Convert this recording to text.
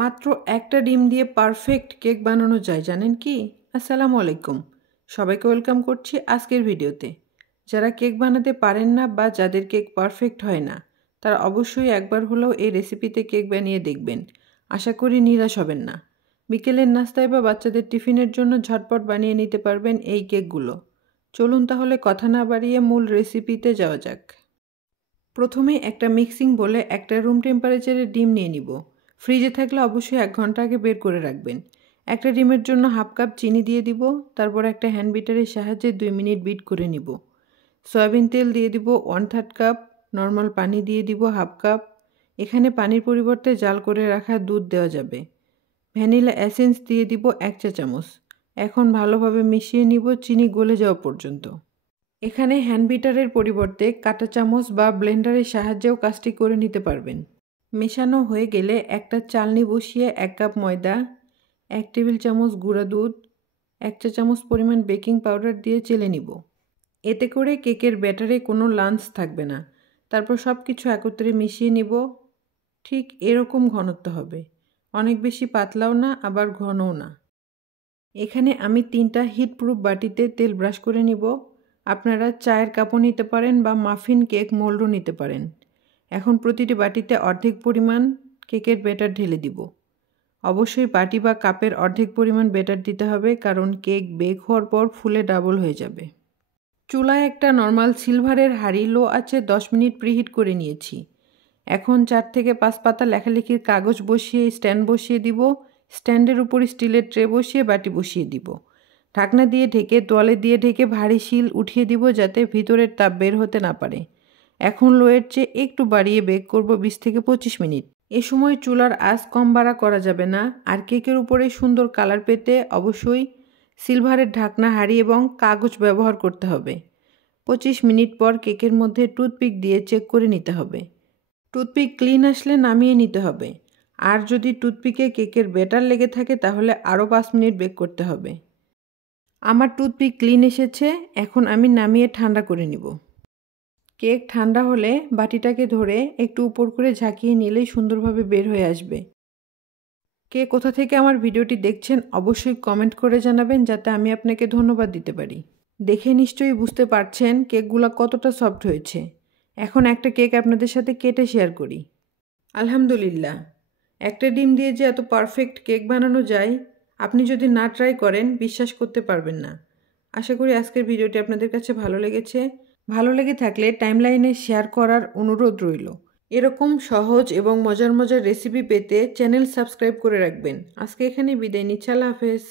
মাত্র একটা ডিম দিয়ে পারফেক্ট কেক বানানো যায় জানেন কি? আসসালামু আলাইকুম, সবাইকে ওয়েলকাম করছি আজকের ভিডিওতে। যারা কেক বানাতে পারেন না বা যাদের কেক পারফেক্ট হয় না, তারা অবশ্যই একবার হলেও এই রেসিপিতে কেক বানিয়ে দেখবেন। আশা করি নিরাশ হবেন না। বিকেলের নাস্তায় বা বাচ্চাদের টিফিনের জন্য ঝটপট বানিয়ে নিতে পারবেন এই কেকগুলো। চলুন তাহলে কথা না বাড়িয়ে মূল রেসিপিতে যাওয়া যাক। প্রথমে একটা মিক্সিং বলে একটা রুম টেম্পারেচারে ডিম নিয়ে নিব। ফ্রিজে থাকলে অবশ্যই 1 ঘন্টা আগে বের করে রাখবেন। একটা ডিমের জন্য হাফ কাপ চিনি দিয়ে দিব। তারপর একটা হ্যান্ড বিটারের সাহায্যে 2 মিনিট বিট করে নিব। সয়াবিন তেল দিয়ে দিব 1/3 কাপ। নর্মাল পানি দিয়ে দিব হাফ কাপ। এখানে পানির পরিবর্তে জাল করে রাখা দুধ দেওয়া যাবে। ভ্যানিলা এসেন্স দিয়ে দিব 1 চা চামচ। এখন ভালোভাবে মিশিয়ে নিব চিনি গলে যাওয়া পর্যন্ত। এখানে হ্যান্ড বিটারের পরিবর্তে কাঁটা চামচ বা ব্লেন্ডারের সাহায্যেও কাজটি করে নিতে পারবেন। মেশানো হয়ে গেলে একটা চালনি বসিয়ে 1 কাপ ময়দা, 1 টেবিল চামচ গুঁড়া দুধ, 1 চা চামচ পরিমাণ বেকিং পাউডার দিয়ে চেলে নিব। এতে করে কেকের ব্যাটারে কোনো লাঞ্চ থাকবে না। তারপর সব কিছু একত্রে মিশিয়ে নিব। ঠিক এরকম ঘনত্ব হবে, অনেক বেশি পাতলাও না আবার ঘনও না। এখানে আমি 3টা হিটপ্রুফ বাটিতে তেল ব্রাশ করে নিব। আপনারা চায়ের কাপও নিতে পারেন বা মাফিন কেক মোল্ডও নিতে পারেন। এখন প্রতিটি বাটিতে অর্ধেক পরিমাণ কেকের ব্যাটার ঢেলে দিব। অবশ্যই বাটি বা কাপের অর্ধেক পরিমাণ ব্যাটার দিতে হবে, কারণ কেক বেক হওয়ার পর ফুলে ডাবল হয়ে যাবে। চুলায় একটা নর্মাল সিলভারের হাঁড়ি লো আঁচে 10 মিনিট প্রিহিট করে নিয়েছি। এখন 4 থেকে 5 পাতা লেখালেখির কাগজ বসিয়ে স্ট্যান্ড বসিয়ে দিব। স্ট্যান্ডের উপর স্টিলের ট্রে বসিয়ে বাটি বসিয়ে দিব। ঢাকনা দিয়ে ঢেকে তোয়ালে দিয়ে ঢেকে ভারী শিল উঠিয়ে দিব যাতে ভিতরের তাপ বের হতে না পারে। এখন লোয়ের চেয়ে একটু বাড়িয়ে বেক করব 20 থেকে 25 মিনিট। এ সময় চুলার আঁচ কম বাড়া করা যাবে না। আর কেকের উপরে সুন্দর কালার পেতে অবশ্যই সিলভারের ঢাকনা হাঁড়ি এবং কাগজ ব্যবহার করতে হবে। 25 মিনিট পর কেকের মধ্যে টুথপিক দিয়ে চেক করে নিতে হবে। টুথপিক ক্লিন আসলে নামিয়ে নিতে হবে। আর যদি টুথপিকে কেকের ব্যাটার লেগে থাকে তাহলে আরও 5 মিনিট বেক করতে হবে। আমার টুথপিক ক্লিন এসেছে। এখন আমি নামিয়ে ঠান্ডা করে নিব। কেক ঠান্ডা হলে বাটিটাকে ধরে একটু উপর করে ঝাঁকিয়ে নিলেই সুন্দরভাবে বের হয়ে আসবে। কে কোথা থেকে আমার ভিডিওটি দেখছেন অবশ্যই কমেন্ট করে জানাবেন, যাতে আমি আপনাকে ধন্যবাদ দিতে পারি। দেখে নিশ্চয়ই বুঝতে পারছেন কেকগুলো কতটা সফট হয়েছে। এখন একটা কেক আপনাদের সাথে কেটে শেয়ার করি। আলহামদুলিল্লাহ, একটা ডিম দিয়ে যে এত পারফেক্ট কেক বানানো যায়, আপনি যদি না ট্রাই করেন বিশ্বাস করতে পারবেন না। আশা করি আজকের ভিডিওটি আপনাদের কাছে ভালো লেগেছে। ভালো লেগে থাকলে টাইমলাইনে শেয়ার করার অনুরোধ রইল। এরকম সহজ এবং মজার মজার রেসিপি পেতে চ্যানেল সাবস্ক্রাইব করে রাখবেন। আজকে এখানে বিদায় নিচ্ছি। আল্লাহ হাফেজ।